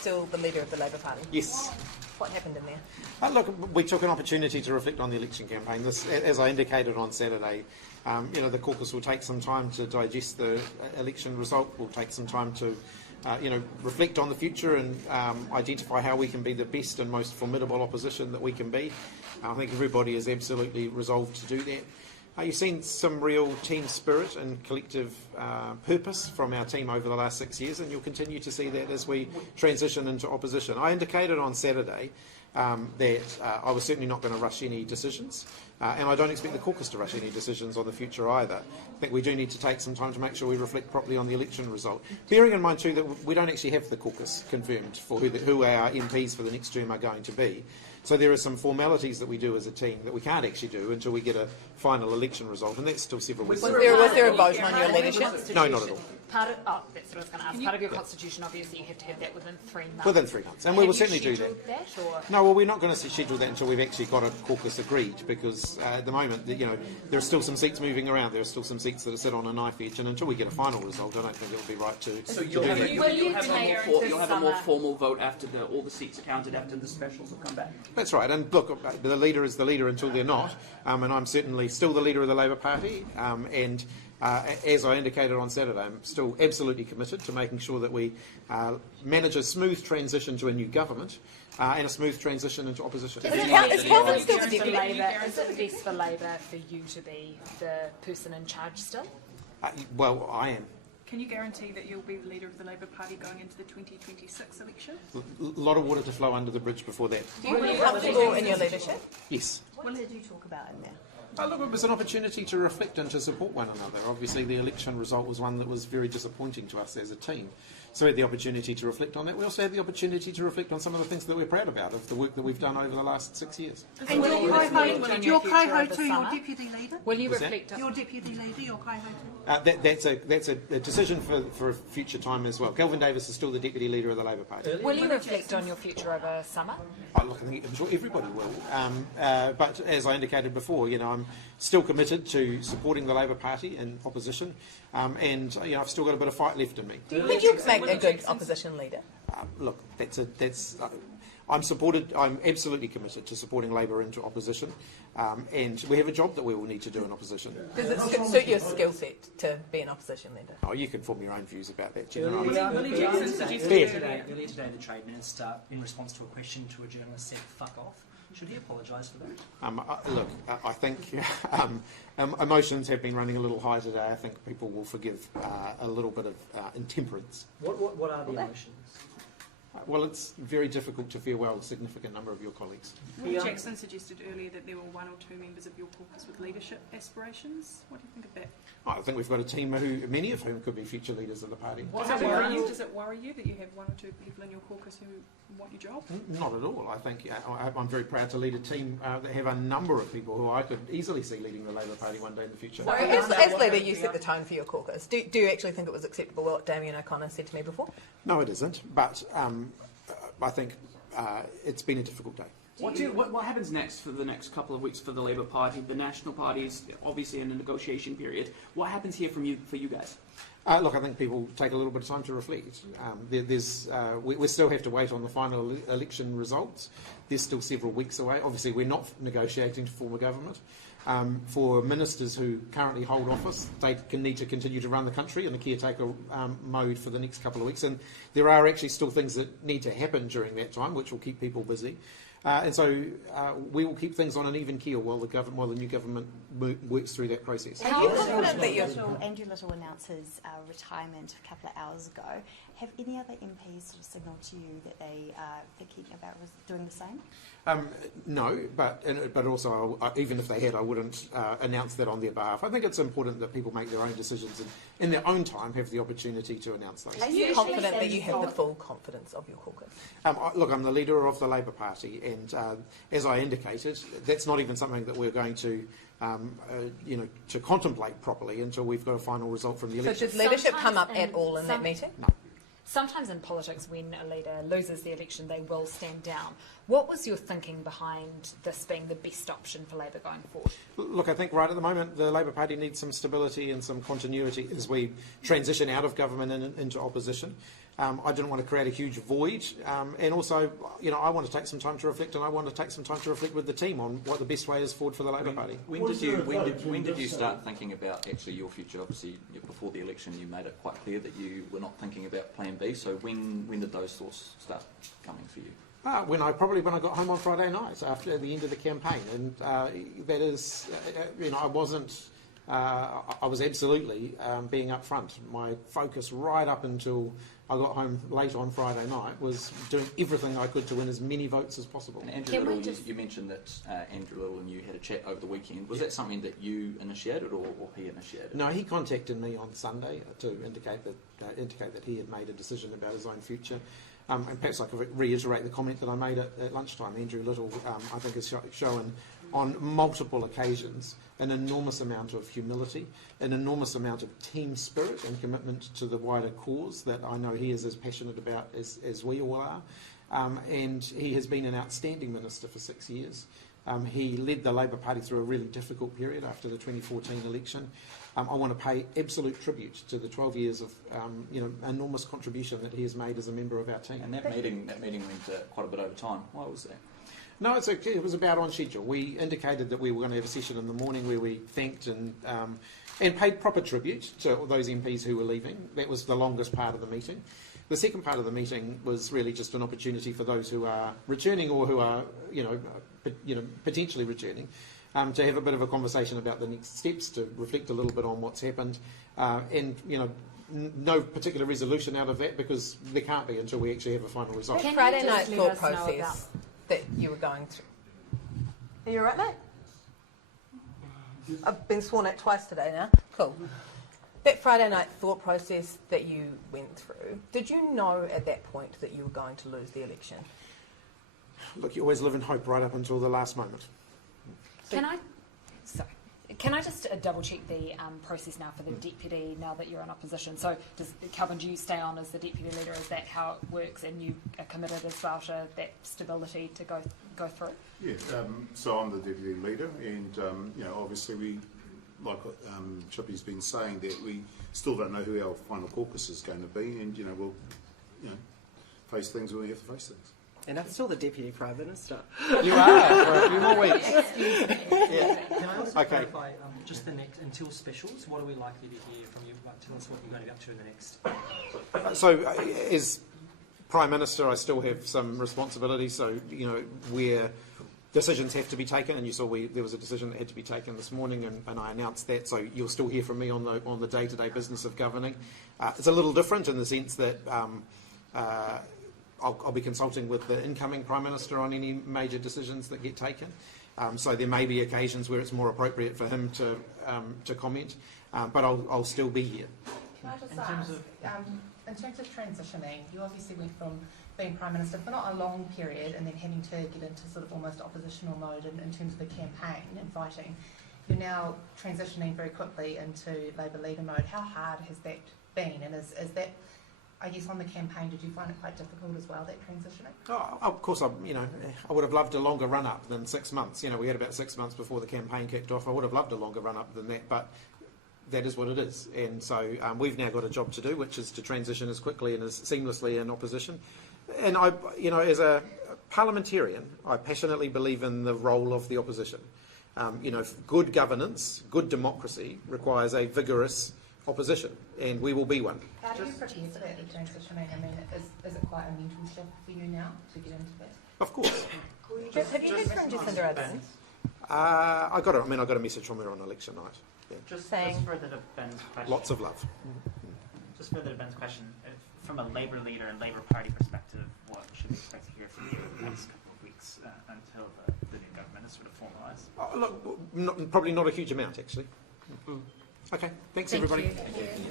still the leader of the Labour Party? Yes. What happened in there? Look, we took an opportunity to reflect on the election campaign. This, as I indicated on Saturday, the caucus will take some time to digest the election result. We'll take some time to, reflect on the future and identify how we can be the best and most formidable opposition that we can be. I think everybody is absolutely resolved to do that. You've seen some real team spirit and collective purpose from our team over the last 6 years, and you'll continue to see that as we transition into opposition. I indicated on Saturday that I was certainly not going to rush any decisions, and I don't expect the caucus to rush any decisions on the future either. I think we do need to take some time to make sure we reflect properly on the election result. Bearing in mind too that we don't actually have the caucus confirmed for who our MPs for the next term are going to be. So there are some formalities that we do as a team that we can't actually do until we get a final election result, and that's still several weeks away. Was there a vote on your leadership? No, not at all. That's what I was going to ask. Part of your constitution, obviously, you have to have that within 3 months. Within 3 months, and we will certainly do that. Or? No, well, we're not going to schedule that until we've actually got a caucus agreed, because at the moment, there are still some seats moving around. There are still some seats that are set on a knife edge, and until we get a final result, I don't think it will be right to. So you'll have a more formal vote after all the seats are counted after the specials have come back. That's right, and look, the leader is the leader until they're not, and I'm certainly still the leader of the Labour Party, and as I indicated on Saturday, I'm still absolutely committed to making sure that we manage a smooth transition to a new government and a smooth transition into opposition. Is it best for Labour for you to be the person in charge still? Well, I am. Can you guarantee that you'll be the leader of the Labour Party going into the 2026 election? A lot of water to flow under the bridge before that. Do you feel comfortable in your leadership? Yes. What did you talk about in there? Look, it was an opportunity to reflect and to support one another. Obviously, the election result was one that was very disappointing to us as a team. So we had the opportunity to reflect on that. We also had the opportunity to reflect on some of the things that we're proud about of the work that we've done over the last 6 years. And your co-host to your deputy leader? Will you reflect on your deputy leader, your co-host? That's a decision for a future time as well. Kelvin Davis is still the deputy leader of the Labour Party. Will you reflect on your future over summer? Look, I'm sure everybody will. But as I indicated before, I'm still committed to supporting the Labour Party in opposition, and I've still got a bit of fight left in me. Do you think you make a good opposition leader? Look, I'm absolutely committed to supporting Labour into opposition, and we have a job that we will need to do in opposition. Does it suit your skill set to be an opposition leader? Oh, you can form your own views about that. Earlier today, the Trade Minister, in response to a question to a journalist, said "fuck off." Should he apologise for that? I think emotions have been running a little high today. I think people will forgive a little bit of intemperance. What are the emotions? Well, it's very difficult to farewell a significant number of your colleagues. Will Jackson suggested earlier that there were 1 or 2 members of your caucus with leadership aspirations. What do you think of that? I think we've got a team many of whom could be future leaders of the party. Does it worry you that you have 1 or 2 people in your caucus who want your job? Not at all. I think I'm very proud to lead a team that have a number of people who I could easily see leading the Labour Party one day in the future. So as leader, you set the tone for your caucus. Do you actually think it was acceptable what Damien O'Connor said to me before? No, it isn't. But I think it's been a difficult day. What happens next for the next couple of weeks for the Labour Party? The National Party is obviously in a negotiation period. What happens here for you guys? Look, I think people take a little bit of time to reflect. We still have to wait on the final election results. There's still several weeks away. Obviously, we're not negotiating to form a government. For ministers who currently hold office, they need to continue to run the country in a caretaker mode for the next couple of weeks. And there are actually still things that need to happen during that time, which will keep people busy. And so we will keep things on an even keel while the new government works through that process. Are you confident that Andrew Little announces retirement a couple of hours ago? Have any other MPs sort of signalled to you that they are thinking about doing the same? No, but also even if they had, I wouldn't announce that on their behalf. I think it's important that people make their own decisions and in their own time have the opportunity to announce those. Are you confident that you have the full confidence of your caucus? Look, I'm the leader of the Labour Party, and as I indicated, that's not even something that we're going to to contemplate properly until we've got a final result from the election. So does leadership come up at all in that meeting? No. Sometimes in politics, when a leader loses the election, they will stand down. What was your thinking behind this being the best option for Labour going forward? Look, I think right at the moment the Labour Party needs some stability and some continuity as we transition out of government and into opposition. I didn't want to create a huge void, and also, I want to take some time to reflect, and I want to take some time to reflect with the team on what the best way is forward for the Labour Party. When did you start thinking about actually your future? Obviously, before the election, you made it quite clear that you were not thinking about Plan B. So when did those thoughts start coming for you? When I got home on Friday night after the end of the campaign, and that is, I wasn't. I was absolutely being upfront. My focus right up until I got home late on Friday night was doing everything I could to win as many votes as possible. And Andrew Little, you mentioned that Andrew Little and you had a chat over the weekend. Was that something that you initiated or he initiated? No, he contacted me on Sunday to indicate that he had made a decision about his own future. And perhaps I could reiterate the comment that I made at lunchtime. Andrew Little, I think, has shown on multiple occasions an enormous amount of humility, an enormous amount of team spirit and commitment to the wider cause that I know he is as passionate about as we all are. And he has been an outstanding minister for 6 years. He led the Labour Party through a really difficult period after the 2014 election. I want to pay absolute tribute to the 12 years of enormous contribution that he has made as a member of our team. And that meeting went quite a bit over time. Why was that? No, it was about on schedule. We indicated that we were going to have a session in the morning where we thanked and paid proper tribute to those MPs who were leaving. That was the longest part of the meeting. The second part of the meeting was really just an opportunity for those who are returning or who are, potentially returning, to have a bit of a conversation about the next steps, to reflect a little bit on what's happened, no particular resolution out of that because there can't be until we actually have a final result. That Friday night thought process that you were going through. Are you all right, mate? I've been sworn at twice today now. Cool. That Friday night thought process that you went through, did you know at that point that you were going to lose the election? Look, you always live in hope right up until the last moment. Can I just double check the process now for the deputy now that you're in opposition? So Calvin, do you stay on as the deputy leader? Is that how it works and you are committed as well to that stability to go through? Yeah, so I'm the deputy leader and obviously we, like Chippy's been saying, that we still don't know who our final caucus is going to be and we'll face things when we have to face things. And I'm still the Deputy Prime Minister. You are, for a few more weeks. Yeah. Can I also clarify, just the next, until specials, what are we likely to hear from you? Like, tell us what you're going to be up to in the next. So, as Prime Minister, I still have some responsibility. So, where decisions have to be taken, and you saw there was a decision that had to be taken this morning, and I announced that. So you'll still hear from me on the day-to-day business of governing. It's a little different in the sense that I'll be consulting with the incoming Prime Minister on any major decisions that get taken. So there may be occasions where it's more appropriate for him to comment, but I'll still be here. Can I just ask, in terms of transitioning, you obviously went from being Prime Minister for not a long period and then having to get into sort of almost oppositional mode in terms of the campaign and fighting. You're now transitioning very quickly into Labour leader mode. How hard has that been? And is that, I guess, on the campaign, did you find it quite difficult as well, that transitioning? Oh, of course, I would have loved a longer run-up than 6 months. We had about 6 months before the campaign kicked off. I would have loved a longer run-up than that, but that is what it is. And so we've now got a job to do, which is to transition as quickly and as seamlessly in opposition. And I, as a parliamentarian, I passionately believe in the role of the opposition. Good governance, good democracy requires a vigorous opposition, and we will be one. How do you prepare for that, the transitioning? I mean, is it quite a mental shift for you now to get into that? Of course. Have you heard from Jacinda Ardern? I got a message from her on election night. Yeah. Just saying further to Ben's question. Lots of love. Just further to Ben's question, from a Labour leader and Labour Party perspective, what should we expect to hear from you in the next couple of weeks until the new government is sort of formalised? Probably not a huge amount, actually. Okay, thanks everybody. Thank you.